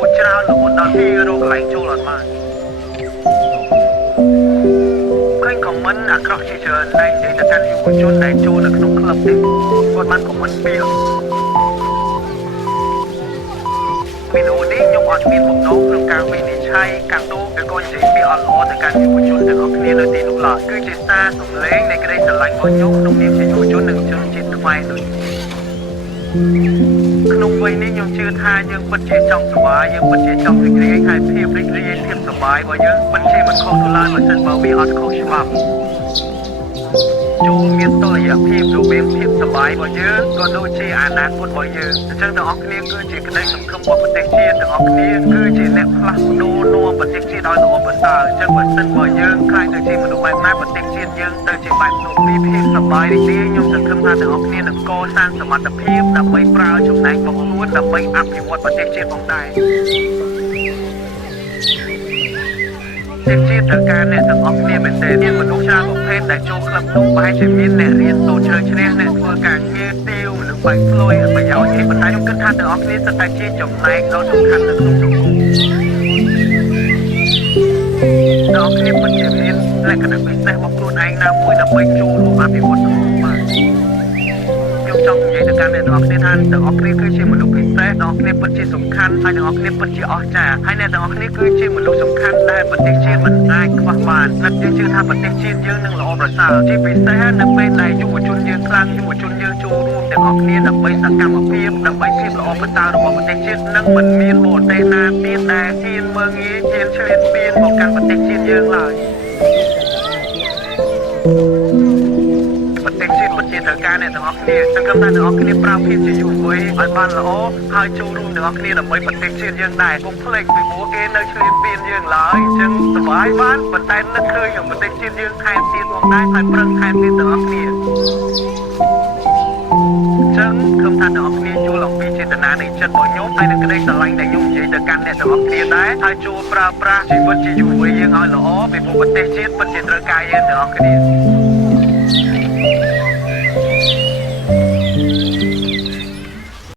ចូលច្រើនរហូតដល់ពីរកកន្លែងចូលអត់បានឃើញខមមិនអាក្រក់ជាច្រើនតែនិយាយទៅកាន់យុវជនដែលចូលនៅក្នុងក្លឹបនេះគាត់បានខមមិនពីវីដេអូនេះខ្ញុំអត់មានបំណងក្នុងការវិនិច្ឆ័យកាត់ទោសឬក៏និយាយពីអត់ល្អទៅកាន់យុវជនទាំងអស់គ្នានៅទីនោះឡើយគឺជាសារសំឡេងនៃក្តីស្រឡាញ់របស់ខ្ញុំក្នុងនាមជាយុវជននិងជនជាតិខ្មែរដូចក្នុងវ័យនេះខ្ញុំជឿថាយើងពិតជាចង់សប្បាយយើងពិតជាចង់រីករាយហើយភាពរីករាយភាពសប្បាយរបស់យើងពិតជាមិនខុសទៅឡើយបើសិនបើវាអត់ខុសច្បាប់ចូលមានតុល្យភាពរវាងភាពសប្បាយរបស់យើងក៏ដូចជាអនាគតរបស់យើងអញ្ចឹងទាំងអស់គ្នាគឺជាក្តីសង្ឃឹមរបស់ប្រទេសជាតិទាំងអស់គ្នាគឺជាអ្នកផ្លាស់ប្ដូរនាំប្រទេសជាតិឲ្យល្អប្រសើរអញ្ចឹងបើសិនបើយើងខ្លាចទៅជាមនុស្សបែបណាប្រទេសជាតិយើងទៅជាបែបនោះពីភាពសប្បាយរីករាយខ្ញុំសង្ឃឹមថាទាំងអស់គ្នានឹងកសាងសមត្ថភាពដើម្បីប្រើចំណែករបស់ខ្លួនដើម្បីអភិវឌ្ឍប្រទេសជាតិផងដែរជាតិត្រូវការអ្នកទាំងអស់គ្នាមែនទែនមានមនុស្សច្រើនប្រភេទដែលចូលក្លឹបនោះបែរជាមានអ្នករៀនសូត្រជ្រៅជ្រះអ្នកធ្វើការងារទាវមនុស្សបែកផ្លួយប្រយោជន៍នេះប៉ុន្តែខ្ញុំគិតថាទាំងអស់គ្នាសុទ្ធតែជាចំណែកដ៏សំខាន់នៅក្នុងសង្គមទាំងអស់គ្នាពិតជាមានលក្ខណៈពិសេសរបស់ខ្លួនឯងណាមួយដើម្បីចូលរួមអភិវឌ្ឍសង្គមបានខ្ញុំចង់និយាយទៅកាន់អ្នកទាំងអស់គ្នាថាទាំងអស់គ្នាគឺជាមនុស្សពិសេសទាំងអស់គ្នាពិតជាសំខាន់ហើយទាំងអស់គ្នាពិតជាអស្ចារ្យហើយអ្នកទាំងអស់គ្នាគឺជាមនុស្សសំខាន់ដែលប្រទេសជាតិមិនអាចខ្វះបាននិងយើងជឿថាប្រទេសជាតិយើងនឹងល្អប្រសើរជាពិសេសនៅពេលដែលយុវជនយើងខ្លាំងយុវជនយើងចូលរួមទាំងអស់គ្នាដើម្បីសកម្មភាពដើម្បីភាពល្អប្រសើររបស់ប្រទេសជាតិនិងមិនមានបរទេសណាទៀតដែលហ៊ានមើងងាយហ៊ានឈ្លានពានមកកាន់ប្រទេសជាតិយើងឡើយប្រទេសជាតិពិតជាត្រូវការអ្នកទាំងអស់គ្នាសង្ឃឹមថាទាំងអស់គ្នាប្រើភាពជាយុវវ័យឲ្យបានល្អហើយចូលរួមទាំងអស់គ្នាដើម្បីប្រទេសជាតិយើងដែរកុំភ្លេចពីព្រោះគេនៅឈ្លានពានយើងឡើយអញ្ចឹងសប្បាយបានប៉ុន្តែនឹកឃើញប្រទេសជាតិយើងថែមទៀតផងដែរហើយប្រឹងថែមទៀតទាំងអស់គ្នាចឹងខ្ញុំថាទាំងអស់គ្នាយល់អំពីចេតនានៃចិត្តរបស់ខ្ញុំហើយនឹងក្តីស្រឡាញ់ដែលខ្ញុំនិយាយទៅកាន់អ្នកទាំងអស់គ្នាដែរហើយចូលប្រើប្រាស់ជីវិតជាយុវវ័យយើងឲ្យល្អពីព្រោះប្រទេសជាតិពិតជាត្រូវការយើងទាំងអស់គ្នា